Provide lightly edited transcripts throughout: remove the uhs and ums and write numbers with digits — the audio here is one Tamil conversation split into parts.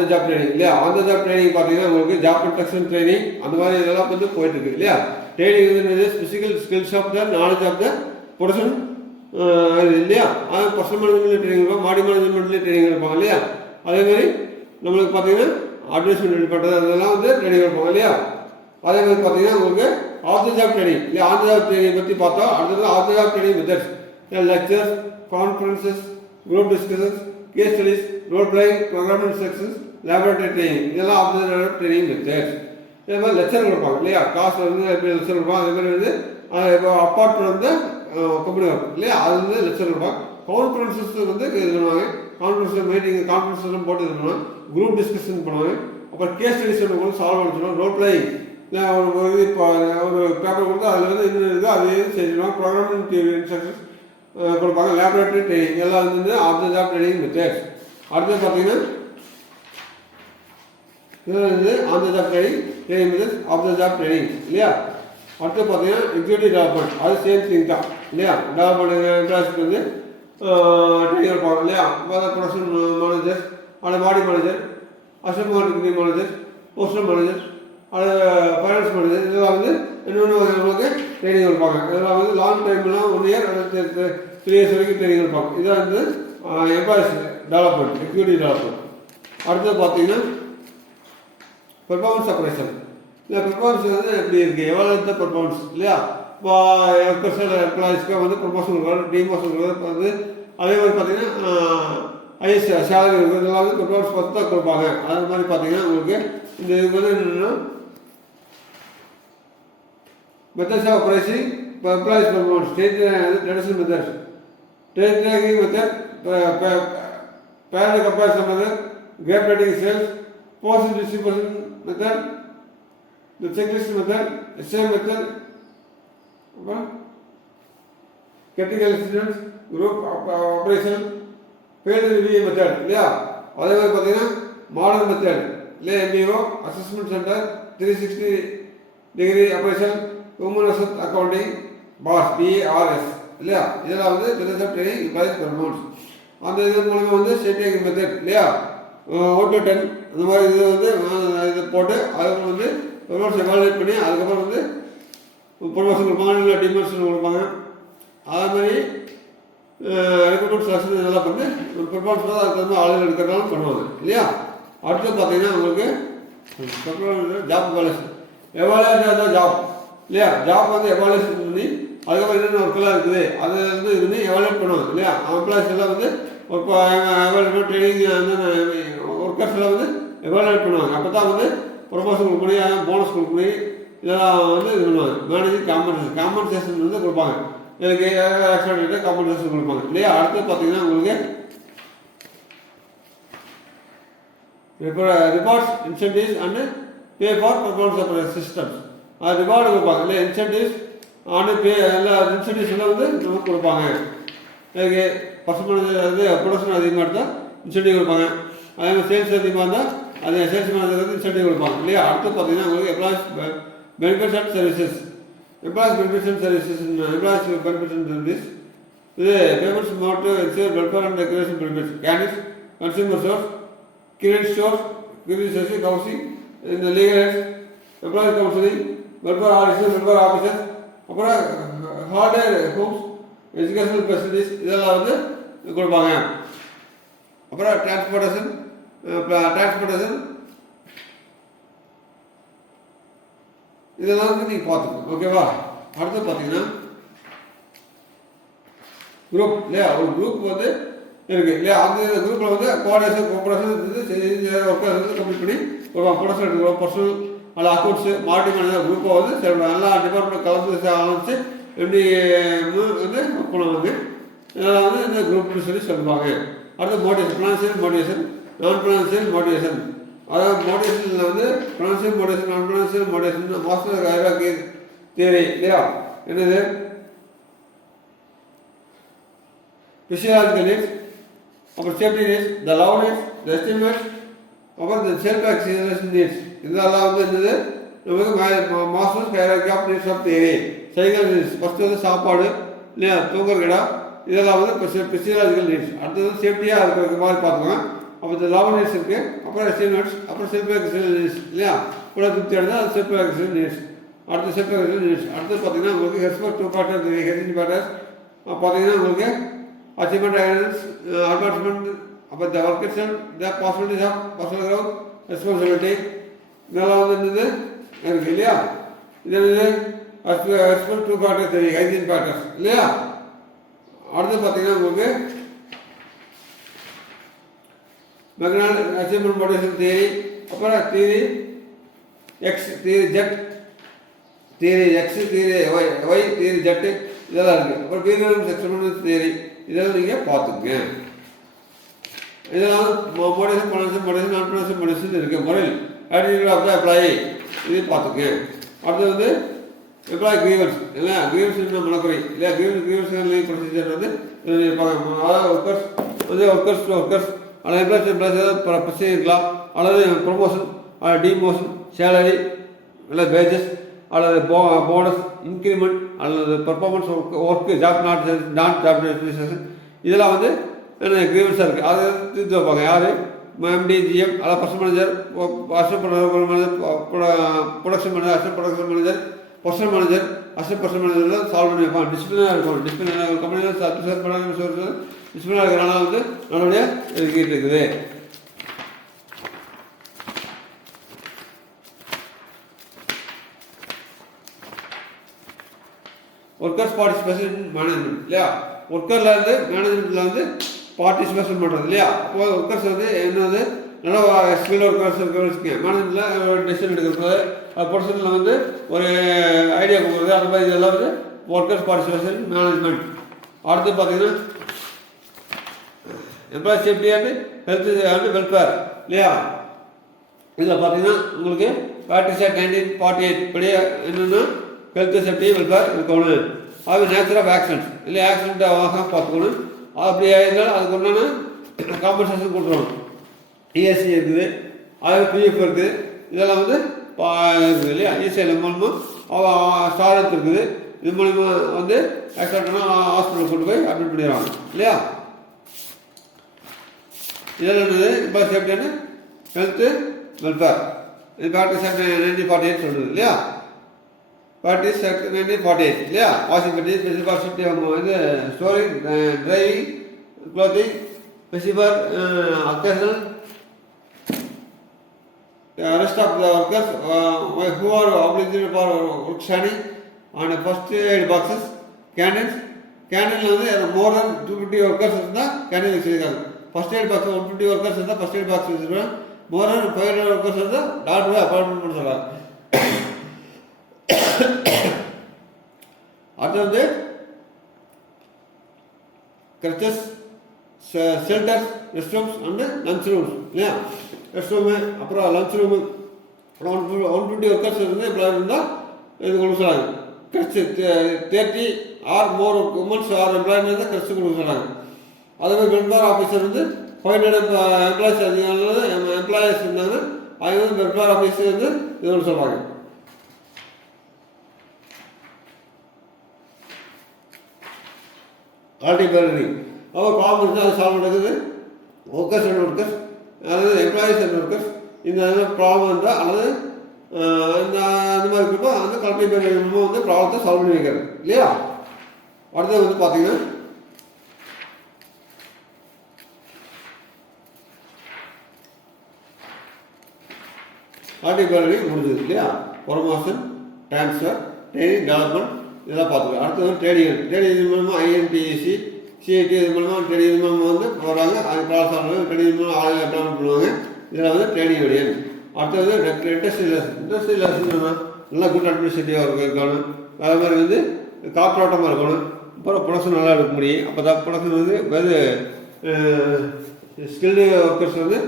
த ஜாப் ட்ரைனிங் இல்லையா. ஆன் த ஜாப் ட்ரைனிங் பார்த்தீங்கன்னா உங்களுக்கு ஜாப் இன்ஸ்ட்ரக்ஷன் ட்ரைனிங் அந்த மாதிரி இதெல்லாம் வந்து போயிட்டு இருக்கு இல்லையா. ட்ரைனிங் வந்து physical skills of the knowledge of the production இல்லையா. பர்சனல் மேனேஜ்மெண்ட் ட்ரைனிங் இருப்பாங்க, பாடி மேனேஜ்மெண்ட்லேயும் ட்ரைனிங் இருப்பாங்க இல்லையா. அதே மாதிரி நம்மளுக்கு பார்த்தீங்கன்னா அட்வர்டைஸ்மெண்ட் பண்ணுறது அதெல்லாம் வந்து ட்ரைனிங் இருப்பாங்க இல்லையா. அதே மாதிரி பார்த்தீங்கன்னா உங்களுக்கு ஆஃப் த ஜாப் ட்ரைனிங் இல்லையா. ஆன் த ஜாப் ட்ரைனிங் பற்றி பார்த்தோம். அடுத்தது off the job training methods, lectures, conferences, group discussions, case studies, role playing, programming sections, laboratory training இதெல்லாம் off the job training methods. இதே மாதிரி லெக்சர் கொடுப்பாங்க இல்லையா. கிளாஸில் வந்து லெக்சர் கொடுப்பாங்க. அதே மாதிரி வந்து இப்போ apart from the company work இல்லையா, அது வந்து லெக்சர் கொடுப்பாங்க. கான்ஃபரன்சஸ் வந்து இது பண்ணுவாங்க, கான்ஃபரன்ஸ் மீட்டிங் கான்ஃபரன்ஸ் போட்டு இது பண்ணுவாங்க, குரூப் டிஸ்கஷன் பண்ணுவாங்க. அப்புறம் கேஸ் ஸ்டடிஸ் வந்து சால்வ் பண்ண சொல்லுவாங்க. ரோல் பிளேயிங் ஒரு இப்போ ஒரு பேப்பர் கொடுத்து அதில் வந்து இன்னும் இருக்குது அது செஞ்சுருவாங்க. ப்ரோக்ராமிங் இன்ஸ்ட்ரக்ஷன்ஸ் கொடுப்பாங்க. லேபரேட்டரி ட்ரைனிங் எல்லாம் வந்து off the job training methods. அடுத்தது பார்த்தீங்கன்னா இது வந்து on the job training methods, off the job training இல்லையா. அடுத்து பார்த்தீங்கன்னா எக்ஸிக்யூட்டிவ் டெவலப்மெண்ட், அது சேம் திங் தான் இல்லையா. டெவலப்மெண்ட் எம்ப்ளாய்ஸ்க்கு வந்து ட்ரைனிங் இருப்பாங்க இல்லையா. ப்ரொடக்ஷன் மேனேஜர், அது body manager, assistant marketing manager, postal manager, அது ஃபைனான்ஸ் மேனேஜர் இதெல்லாம் வந்து இன்னொன்று நமக்கு ட்ரைனிங் இருப்பாங்க. இதெல்லாம் வந்து லாங் டைம்லாம் 1 இயர் 3 இயர்ஸ் வரைக்கும் ட்ரைனிங் இருப்பாங்க. இதான் வந்து எம்ப்ளாய்ஸ் டெவலப்மெண்ட், எக்ஸிக்யூட்டிவ் டெவலப்மெண்ட். அடுத்தது பார்த்தீங்கன்னா பெர்ஃபார்மன்ஸ் ஆப்ரேஷன் இல்லை. பெர்ஃபார்மன்ஸ் வந்து எப்படி இருக்குது, எவ்வளோ இருந்த பெர்ஃபார்மன்ஸ் இல்லையா. இப்போ எம்ப்ளாயிஸ்க்கு வந்து ப்ரொமோஷன் கொடுக்குறது, டிமோஷன் கொடுக்குறது வந்து அதே மாதிரி பார்த்தீங்கன்னா ஹையஸ்ட் சேலரி இருக்குது. இதெல்லாம் வந்து பெர்ஃபார்மன்ஸ் பார்த்து தான் கொடுப்பாங்க. அது மாதிரி பார்த்தீங்கன்னா உங்களுக்கு இந்த இதுக்கு வந்து என்னென்னா methods of praising employees performance, traditional methods, tracking method, paired comparison method, gap rating scales, forced distribution method, இந்த செக்லிஸ்ட் மெத்தட், எஸ்எம் மெத்தட், அப்புறம் critical incidents, group appraisal, field review method இல்லையா. அதே மாதிரி பார்த்தீங்கன்னா மாடல் மெத்தட் இல்லையா. MBO, assessment centre, 360 degree appraisal, human resource accounting, BARS BARS இல்லையா. இதெல்லாம் வந்து மெத்தட் ட்ரைனிங் எம்ப்ளாயிஸ் பெர்ஃபார்மன்ஸ். அந்த இது மூலமாக வந்து ஸ்டேட்டிங் மெத்தட் இல்லையா, 1 to 10 அந்த மாதிரி இது வந்து இது போட்டு அதுக்கு வந்து பெர்ஃபார்மன்ஸ் எவாலுவேட் பண்ணி அதுக்கப்புறம் வந்து ப்ரொமோஷன் கொடுப்பாங்க, இல்லை டிமோஷன் கொடுப்பாங்க. அதே மாதிரி ரெக்ரூட்மெண்ட் செலக்ஷன் இதெல்லாம் பண்ணி பெர்ஃபார்மன்ஸ் தான் அதுக்கு வந்து ஆளுகள் எடுக்கிறதாலும் பண்ணுவாங்க இல்லையா. அடுத்து பார்த்தீங்கன்னா உங்களுக்கு ஜாப் எவாலுவேஷன், எவாலுவேட் தான் ஜாப் இல்லையா. ஜாப் வந்து எவாலுவேஷன் பண்ணி அதுக்கப்புறம் என்னென்ன ஒர்க்கெல்லாம் இருக்குது அது வந்து இது பண்ணி எவாலுவேட் பண்ணுவாங்க இல்லையா. எம்ப்ளாயிஸ் எல்லாம் வந்து ஒரு எவாலுவேட் ட்ரைனிங் வந்து ஒர்க்கர்ஸ் எல்லாம் வந்து எவாலுவேட் பண்ணுவாங்க. அப்போ தான் வந்து ப்ரொமோஷன் கொடுக்க முடியும், போனஸ் கொடுக்க முடியும், இதெல்லாம் வந்து இது பண்ணுவாங்க. மேனேஜிங் காம்பன்சேஷன் வந்து கொடுப்பாங்க. இதுக்கு எக்ஸ்ட்ரா காம்பன்சேஷன் கொடுப்பாங்க இல்லையா. அடுத்து பார்த்தீங்கன்னா உங்களுக்கு rewards, incentives and pay for performance of systems. அது ரிவார்டு கொடுப்பாங்க இல்லை, இன்சென்டிவ்ஸ் அண்ட் பே எல்லா இன்சென்டிவ்ஸ் எல்லாம் வந்து நமக்கு கொடுப்பாங்க. இதுக்கு பர்சன்டேஜ் வந்து ப்ரொடக்ஷன் அதிகமாக இருந்தால் இன்சென்டிவ் கொடுப்பாங்க. அதே மாதிரி சேல்ஸ் அதிகமாக இருந்தால் அது சேல்ஸ் மேனேஜர் வந்து இன்சென்டிவ் கொடுப்பாங்க இல்லையா. அடுத்து பார்த்தீங்கன்னா உங்களுக்கு employees benefits and services, employees benefits and services, employees benefits and service, இது payments mode to ensure welfare and recreation benefits, canteens, consumer stores, credit stores, credit service, counselling, இந்த legal aids, employee counselling, welfare officer, அப்புறம் ஹார்ட்வேர் ஹோம்ஸ், எஜுகேஷனல் ஃபெசிலிட்டிஸ் இதெல்லாம் வந்து கொடுப்பாங்க. அப்புறம் டிரான்ஸ்போர்ட்டேஷன் இதெல்லாம் வந்து நீங்கள் பார்த்துக்கணும் ஓகேவா. அடுத்து பார்த்தீங்கன்னா குரூப் இல்லையா. ஒரு குரூப் வந்து இருக்குது இல்லையா. அந்த குரூப்பில் வந்து கோஆர்டினேஷன் கோஆப்ரேஷன் ஒர்க்கர் வந்து கம்ப்ளீட் பண்ணி ஒரு ப்ரொடக்ஷன் எடுத்துக்கிறோம். பர்சனல் அதில் அக்கௌண்ட்ஸு மார்க்கெட்டிங் மேனேஜர் குரூப்பை வந்து எல்லா டிபார்ட்மெண்ட் கலந்து ஆரம்பித்து எப்படி வந்து ஒர்க் பண்ணுவாங்க. இதெல்லாம் வந்து இந்த குரூப்னு சொல்லி சொல்லுவாங்க. அடுத்து motivation, financial motivation, non financial motivation. அதாவது மோட்டிவேஷனில் வந்து financial motivation, non financial motivation, master hierarchy theory இல்லையா. என்னது physiological needs, அப்புறம் safety needs, the love needs, the estimate, அப்புறம் த செல்ஃப் ஆக்சிஜனேஷன் நீட்ஸ். இதெல்லாம் வந்து என்னது நமக்கு masters hierarchy of needs of theory. Cycle needs first வந்து சாப்பாடு இல்லையா, தூங்குற இடம், இதெல்லாம் வந்து ஃபிசியாலஜிக்கல் நீட்ஸ். அடுத்தது சேஃப்டியாக இருக்கிற மாதிரி பார்த்துக்கோங்க. அப்போ இந்த லாப நீட்ஸ் இருக்குது, அப்புறம் எஸ்டிஎம் நீட்ஸ், அப்புறம் செல்ஃப் எக்ஸிஸ்டன்ஸ் நீட்ஸ் இல்லையா. கூட திருப்தி அடைந்தால் அது செல்ஃப் எக்ஸிஸ்டன்ஸ் நீட்ஸ். அடுத்து செல்ஃப் எக்ஸிஸ்டன்ஸ் நீட்ஸ். அடுத்து பார்த்தீங்கன்னா உங்களுக்கு ரெஸ்பெக்ட் 2 பார்ட்டர் ஹெரிட்டேஜ் பார்ட்டர்ஸ் பார்த்தீங்கன்னா உங்களுக்கு அச்சீவ்மெண்ட் அட்வான்ஸ்மெண்ட், அப்போ the work itself, the possibilities of personal growth, responsibility, இதெல்லாம் வந்து என்னது இருக்குது இல்லையா. இது என்னது ரெஸ்பெக்ட் 2 பார்ட்டர் தேவை ஹைஜீன் பார்ட்டர்ஸ் இல்லையா. அடுத்து பார்த்தீங்கன்னா உங்களுக்கு மெக்னால்ட் அச்சீவ்மெண்ட் மோட்டிவேஷன் தியரி, அப்புறம் theory X, theory Z, theory X, theory Y, theory Z இதெல்லாம் இருக்குது. அப்புறம் பீரியட் எக்ஸ்பெரிமெண்ட் தியரி இதெல்லாம் நீங்கள் பார்த்துக்குங்க. இதெல்லாம் மோட்டிவேஷன் மோட்டிவேஷன் நான் மோட்டிவேஷன் இருக்குது. முறையில் ஆட்டிடியூட் ஆஃப் த எம்ப்ளாயி இது பார்த்துக்குங்க. அடுத்து வந்து எம்ப்ளாயி கிரீவன்ஸ் இல்லை, கிரீவன்ஸ் மனக்குறை இல்லையா. கிரீவன்ஸ் ப்ரொசீஜர் வந்து அதாவது ஒர்க்கர்ஸ் வந்து ஒர்க்கர்ஸ் அல்லது எம்ப்ளாய்ஸ் ஏதாவது பிரச்சனை இருக்கலாம், அல்லது ப்ரொமோஷன் அல்லது டிமோஷன், சேலரி இல்லை வேஜஸ் அல்லது போனஸ், இன்க்ரிமெண்ட் அல்லது performance work job not job satisfaction இதெல்லாம் வந்து என்ன கிரீவன்ஸாக இருக்குது. அதை தீர்த்து வைப்பாங்க யார், எம்டி, ஜிஎம், அதாவது personal manager, assistant manager, production manager, assistant production manager, personal manager, assistant personal மேனேஜரில் சால்வ் பண்ணி வைப்பாங்க. டிசிப்ளினாக இருக்கும். டிசிப்ளினாக கம்பெனியில் டிசிப்ளினாக இருக்கிறனால வந்து நல்லபடியாக இருக்கிட்டு இருக்குது. ஒர்க்கர்ஸ் பார்ட்டிசிபேஷன் மேனேஜ்மெண்ட் இல்லையா. ஒர்க்கரில் வந்து மேனேஜ்மெண்ட்டில் வந்து பார்ட்டிசிபேஷன் பண்ணுறது இல்லையா. அப்போ ஒர்க்கர்ஸ் வந்து என்னது நல்லா ஸ்கில் ஒர்க்கர்ஸ் இருக்கிறன்னு வச்சுக்கோங்க. மேனேஜ்மெண்ட்டில் டெசிஷன் எடுக்கிறது, ப்ரொடக்ஷனில் வந்து ஒரு ஐடியா கொடுக்குறது, அந்த மாதிரி இதெல்லாம் வந்து ஒர்க்கர்ஸ் பார்ட்டிசிபேஷன் மேனேஜ்மெண்ட். அடுத்து பார்த்தீங்கன்னா employee safety and health and welfare இல்லையா. இதில் பார்த்தீங்கன்னா உங்களுக்கு ப்ராக்டிஸ் 1948 படி என்னென்னா ஹெல்த் சேஃப்டி வெல்ஃபேர் இருக்கணும். அது நேச்சர் ஆஃப் ஆக்சிடென்ட்ஸ் இல்லை, ஆக்சிடென்ட் ஆகாமல் பார்த்துக்கணும். அப்படி இருந்தாலும் அதுக்கு ஒன்றான காம்பன்சேஷன் கொடுத்துருவோம். இஎஸ்சி இருக்குது, அது பிஎஃப் இருக்குது, இதெல்லாம் வந்து இருக்குது இல்லையா. இஎஸ்ஐயில் மூலமாக ஸ்டார் ஹெல்த் இருக்குது. இது மூலிமா வந்து ஆக்சிடென்ட்னா ஹாஸ்பிட்டல் கொண்டு போய் அட்மிட் பண்ணிடுவாங்க இல்லையா. இதெல்லாம் என்னது இப்போ சேஃப்டி ஹெல்த்து வெல்ஃபேர். இது ப்ராக்டிஸ் 1948 சொல்கிறது இல்லையா. ப்ராக்டிஸ் 1948 இல்லையா. வாஷிங் கட்டி ஸ்பெசிஃபார் சேஃப்டி இது ஸ்டோரிங், டிரைவிங், க்ளோத்திங், ஸ்பெசிஃபார் occasional rest of the workers who are obliged for work study and first aid boxes, candles. Candle வந்து more than 250 workers இருந்தால் கேண்டில் வச்சுருக்காங்க. ஃபர்ஸ்ட் எய்ட் பாக்ஸ் 150 ஒர்க்கர்ஸ் இருந்தால் ஃபர்ஸ்ட் எய்ட் பாக்ஸ் வச்சுருக்காங்க. மோர் தென் 500 ஒர்க்கர்ஸ் இருந்தால் டாக்டர் அப்பாயின்மெண்ட் பண்ண சொல்கிறாங்க. அடுத்து வந்து creches, shelters, rest rooms and lunch rooms இல்லையா. ரெஸ்ட் ரூமு அப்புறம் லஞ்ச் ரூமு 150 ஒர்க்கர்ஸ் இருந்தால் இது கொடுக்க சொல்கிறாங்க. Creche 30 or more womens or employment இருந்தால் கிரச்சு கொடுக்க சொல்கிறாங்க. அதேமாதிரி வெல்ஃபேர் ஆஃபீஸர் வந்து 500 எம்ப்ளாயிஸ் அதிகம் எம்ப்ளாயிஸ் இருந்தாங்கன்னா அவங்க வந்து வெல்ஃபேர் ஆஃபீஸர் வந்து இது ஒன்று சொல்கிறாங்க. ஆல்டிபேரிங் அப்போ ப்ராப்ளம் இருந்தால் அது சால்வ் பண்ணுறது ஒர்க்கர்ஸ் அண்ட் ஒர்க்கர்ஸ், அதாவது எம்ப்ளாயிஸ் அண்ட் ஒர்க்கர்ஸ். இந்த ப்ராப்ளம் இருந்தால் அல்லது இந்த மாதிரி இருக்கிறப்போ அந்த கல்டிபேரிங் வந்து ப்ராப்ளத்தை சால்வ் பண்ணி வைக்கிறது இல்லையா. அடுத்தது வந்து பார்த்தீங்கன்னா ஆர்டிபேரிங் முடிஞ்சது இல்லையா. ப்ரொமோஷன், ட்ரான்ஸ்ஃபர், ட்ரைனிங், டெவலப்மெண்ட் இதெல்லாம் பார்த்துக்கலாம். அடுத்து வந்து ட்ரேடிங் மூலமாக ஐஎன்டிசி, சிஐடி இது மூலமாக ட்ரேடிங் மூலமாக வந்து போகிறாங்க. அது ப்ராசஸ் ஆகணும். ட்ரேடிங் மூலம் ஆளுநர் எம்ப்ளாய்மெண்ட் பண்ணுவாங்க. இதில் வந்து ட்ரேடிங் வழியன். அடுத்தது இண்டஸ்ட்ரியல் லெசன் நல்லா குட் அட்மினிஸ்ட்ரேட்டிவாக இருக்கணும். அதே மாதிரி வந்து காற்றோட்டமாக இருக்கணும். அப்புறம் ப்ரொடக்ஷன் நல்லா எடுக்க முடியும். அப்போ தான் ப்ரொடக்ஷன் வந்து வெது ஸ்கில்டு ஒர்க்கர்ஸ் வந்து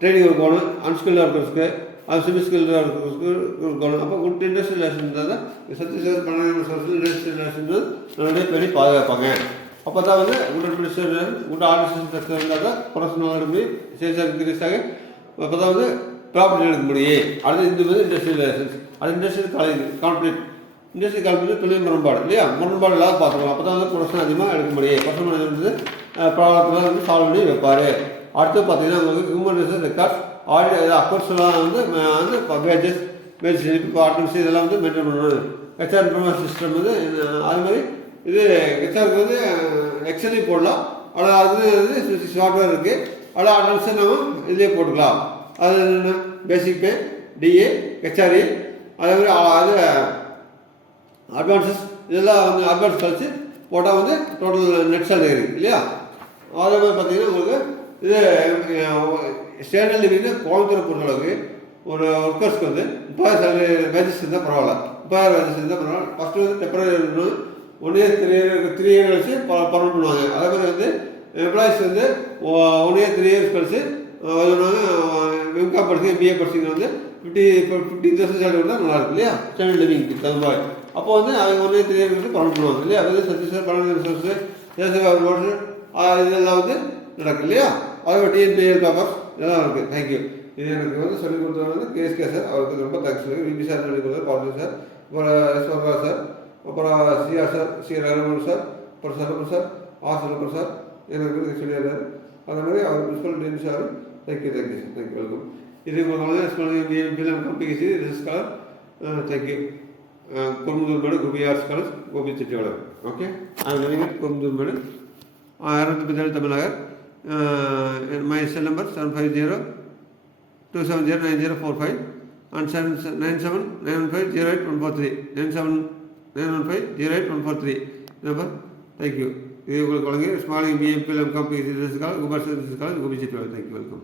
ட்ரைனிங் இருக்கணும். அன்ஸ்கில்டு ஒர்க்கர்ஸ்க்கு அது செமி ஸ்கில்டு ஒர்க்கர்ஸ்க்கு இருக்கணும். அப்போ குட் இண்டஸ்ட்ரியல் லெசன் இருந்தால் தான் சத்தியசேகர் இண்டஸ்ட்ரியல் லெசன் நல்லபடியாக பண்ணி பாதுகாப்பாங்க. அப்போ தான் வந்து good administration good organisation structure இருந்தால் தான் ப்ரொடக்ஷன் நல்லா எடுக்க முடியும். சேல்ஸ் இன்க்ரீஸாக அப்போ தான் வந்து ப்ராஃபிட் எடுக்க முடியும். அடுத்து இந்த வந்து இண்டஸ்ட்ரியல் லைசன்ஸ், அது இண்டஸ்ட்ரியல் கான்ஃப்ளிக்ட், இண்டஸ்ட்ரியல் கான்ஃப்ளிக்ட் தொழில் முரண்பாடு இல்லையா. முரண்பாடு இல்லாத பார்த்துக்கலாம். அப்போ தான் வந்து ப்ரொடக்ஷன் அதிகமாக எடுக்க முடியும். பர்சனல் மேனேஜ்மெண்ட் வந்து ப்ராப்ளத்தில் வந்து சால்வ் பண்ணி வைப்பார். அடுத்து பார்த்தீங்கன்னா உங்களுக்கு ஹியூமன் ரிசோர்ஸ் ரெக்கார்ட்ஸ் ஆடிட் அக்கௌண்ட்ஸ்லாம் வந்து பேஜஸ் இப்போ ஆர்டிஃபிஷியல் இதெல்லாம் வந்து மெயின்டைன் பண்ணணும். ஹெச்ஆர் இன்ஃபர்மேஷன் சிஸ்டம் வந்து அது மாதிரி இது ஹெச்ஆருக்கு வந்து எக்ஸலையும் போடலாம். அதில் அது வந்து சாஃப்ட்வேர் இருக்குது. அதில் அட்வான்ஸை நம்ம இதிலே போட்டுக்கலாம். அது என்ன பேசிக் பே, டிஏ, ஹெச்ஆர்ஏ, அதே மாதிரி அது அட்வான்ஸஸ் இதெல்லாம் வந்து அட்வான்ஸ் கழிச்சு போட்டால் வந்து டோட்டல் நெட் சேலரி இல்லையா. அதே மாதிரி பார்த்தீங்கன்னா உங்களுக்கு இது ஸ்டாண்டர்ட் லிவிங்கு கோயம்புத்தூரை பொறுத்தளவுக்கு ஒரு ஒர்க்கர்ஸ்க்கு வந்து 30,000 வேஜஸ் இருந்தால் பரவாயில்ல. 30,000 வேஜஸ் இருந்தால் பரவாயில்ல. ஃபஸ்ட்டு வந்து டெம்பரரி 1 year 3 years கழிச்சு பர்மனெண்ட் பண்ணுவாங்க. அதே மாதிரி வந்து எம்ப்ளாயிஸ் வந்து 1 year 3 years கழிச்சு எம்காம் படிச்சு பிஏ படிச்சிங்க வந்து 15,000 சேலரி தான் நல்லாயிருக்கு இல்லையா. ஸ்டாண்டர்ட் லிவிங்க்கு தகுந்த மாதிரி அப்போ வந்து அவங்க 1 year 3 years கழிச்சு பர்மனெண்ட் பண்ணுவாங்க இல்லையா. அதாவது சர்வீஸ் பர்மனெண்ட் ரிசோர்ஸு இதெல்லாம் வந்து நடக்கும் இல்லையா. அதே டிஎன்பிஎல் பேப்பர்ஸ் இதெல்லாம் இருக்குது. தேங்க்யூ. இது எனக்கு வந்து சொல்லிக் கொடுத்தது வந்து கேஎஸ்கே சார், அவருக்கு ரொம்ப தேங்க்ஸ் சொல்லுங்கள். விபி சார் சொல்லிக் கொடுத்தாரு, பாரதி சார், அப்புறம் எஸ்வர்கா சார், அப்புறம் CR sir, C Rahman sir, அப்புறம் சரபன் சார், சரபன் சார் எனக்கு சொல்லிடுறாரு. அதே மாதிரி அவர் principal DM sir. Thank you sir, thank you, welcome. இது உங்களுக்கு பிஎம் கம்பிக்கு ரிசர்ச் ஸ்காலர். தேங்க்யூ. குருமுதூர் மேடு குபி ஆர்ட்ஸ் காலேஜ் கோபி செட்டிவாளர். Okay, I'm living at Kurumuthur மேடு, 657 தமிழகர். My cell number 750-270-9045 and 97-915-08143 97-915-08143 number. Thank you. இது உங்களுக்கு வழங்கி small PMPL company research college Gobi செட்டிவாளர். Thank you, welcome.